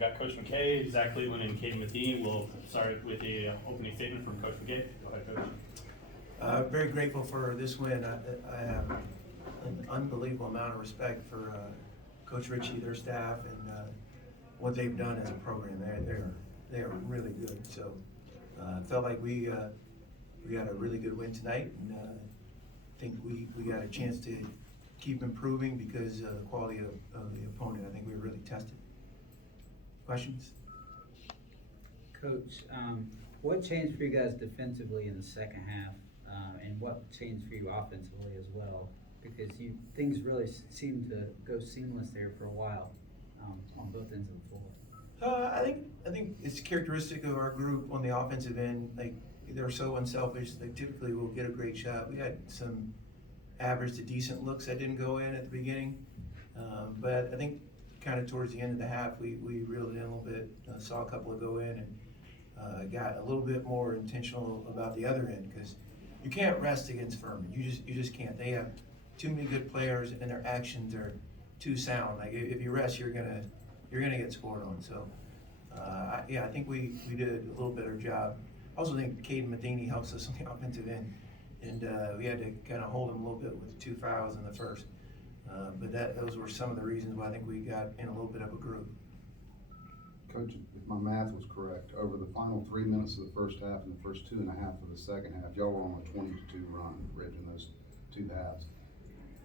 We've got Coach McKay, Zach Cleveland, and Katie Matheny. We'll start with the opening statement from Coach McKay. Go ahead, Coach. Very grateful for this win. I have an unbelievable amount of respect for Coach Ritchie, their staff, and what they've done as a program. They are really good. So I felt like we got a really good win tonight, and I think we got a chance to keep improving because of the quality of the opponent. I think we were really tested. Questions? Coach, what changed for you guys defensively in the second half, and what changed for you offensively as well? Because things really seemed to go seamless there for a while on both ends of the floor. I think it's characteristic of our group on the offensive end. Like, they're so unselfish. They typically will get a great shot. We had some average to decent looks that didn't go in at the beginning, but I think kind of towards the end of the half we reeled in a little bit. Saw a couple of go in and got a little bit more intentional about the other end because you can't rest against Furman. You just can't. They have too many good players and their actions are too sound. Like, if you rest, you're gonna get scored on. So I think we did a little better job. I also think Katie Matheny helps us on the offensive end, and we had to kind of hold them a little bit with 2 fouls in the first. But those were some of the reasons why I think we got in a little bit of a groove. Coach, if my math was correct, over the final 3 minutes of the first half and the first 2.5 of the second half, y'all were on a 20-2 run, bridging those two halves.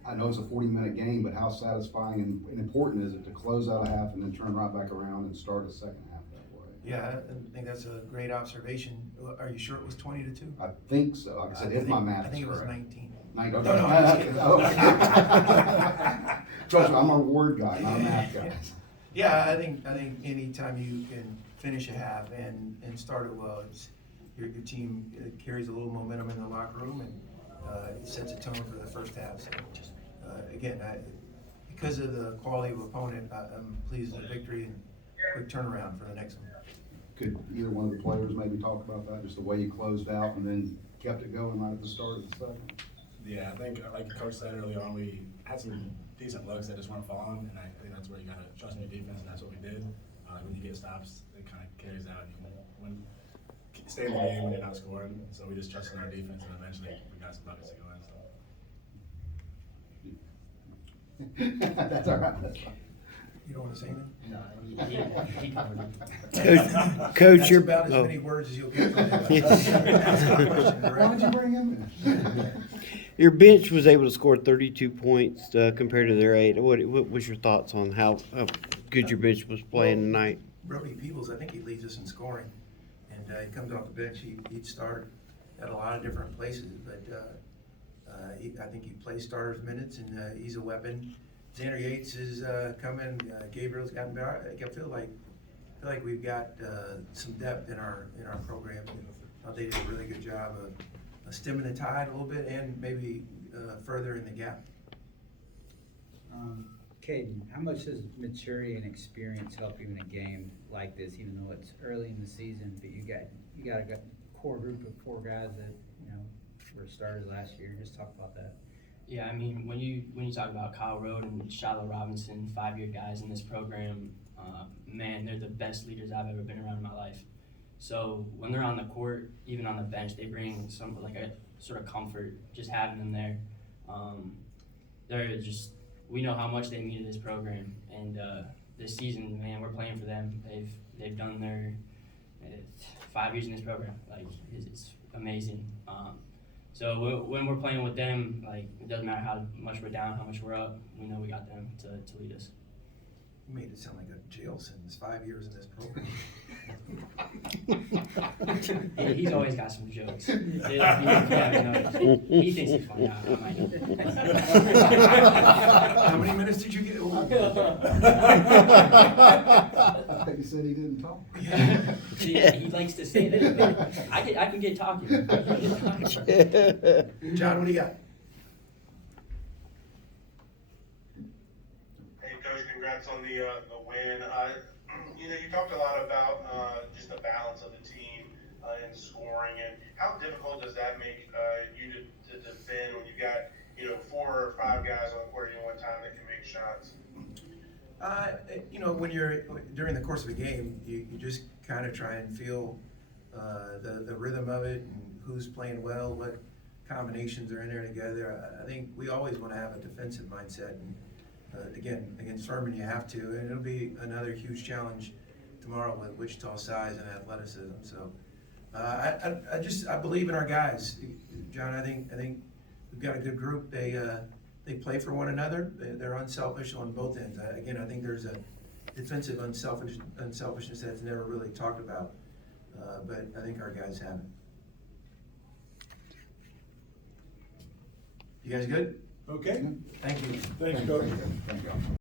I know it's a 40-minute game, but how satisfying and important is it to close out a half and then turn right back around and start a second half that way? Yeah, I think that's a great observation. Are you sure it was 20-2? I think so. Like I said, if my math is correct. I think it was 19. Okay. No, I'm just kidding. Trust me, I'm a word guy, not a math guy. Yeah, I think anytime you can finish a half and start it well, your team carries a little momentum in the locker room and it sets a tone for the first half. So again, because of the quality of opponent, I'm pleased with the victory and quick turnaround for the next one. Could either one of the players maybe talk about that, just the way you closed out and then kept it going right at the start of the second? Yeah, I think, like Coach said early on, we had some decent looks that just weren't falling, and I think that's where you got to trust in your defense, and that's what we did. When you get stops, it kind of carries out. You can stay in the game when you're not scoring, so we just trusted our defense, and eventually we got some buckets to go in. So. That's all right. That's fine. You don't want to say anything? No, he covered it. Coach, you're about as many words as you'll get from him. Why did you bring him in? Your bench was able to score 32 points compared to their 8. What was your thoughts on how good your bench was playing tonight? Brody Peebles, I think he leads us in scoring, and he comes off the bench. He'd start at a lot of different places, but I think he plays starters minutes, and he's a weapon. Xander Yates is coming. Gabriel's gotten better. I feel like we've got some depth in our program. They did a really good job of stemming the tide a little bit and maybe further in the gap. Caden, how much does maturity and experience help you in a game like this, even though it's early in the season? But you got a core group of 4 guys that were starters last year. Just talk about that. Yeah, I mean, when you talk about Kyle Road and Shiloh Robinson, 5-year guys in this program, man, they're the best leaders I've ever been around in my life. So when they're on the court, even on the bench, they bring some like a sort of comfort just having them there. They're just, we know how much they mean to this program, and this season, man, we're playing for them. They've done their 5 years in this program. Like, it's amazing. So when we're playing with them, like, it doesn't matter how much we're down, how much we're up. We know we got them to lead us. You made it sound like a jail sentence, 5 years in this program. He's always got some jokes. He thinks he's funny. I might not. How many minutes did you get? I think he said he didn't talk. He likes to say that. I can get talking. John, what do you got? Hey, Coach, congrats on the win. You talked a lot about just the balance of the team and scoring, and how difficult does that make you to defend when you got 4 or 5 guys on the court at one time that can make shots? You know, when you're, during the course of a game, you just kind of try and feel the rhythm of it and who's playing well, what combinations are in there together. I think we always want to have a defensive mindset. And again, against Furman, you have to, and it'll be another huge challenge tomorrow with Wichita's size and athleticism. So I believe in our guys, John. I think we've got a good group. They play for one another. They're unselfish on both ends. Again, I think there's a defensive unselfishness that's never really talked about, but I think our guys have it. You guys good? Okay, Thank you. thanks, Coach. Thank you.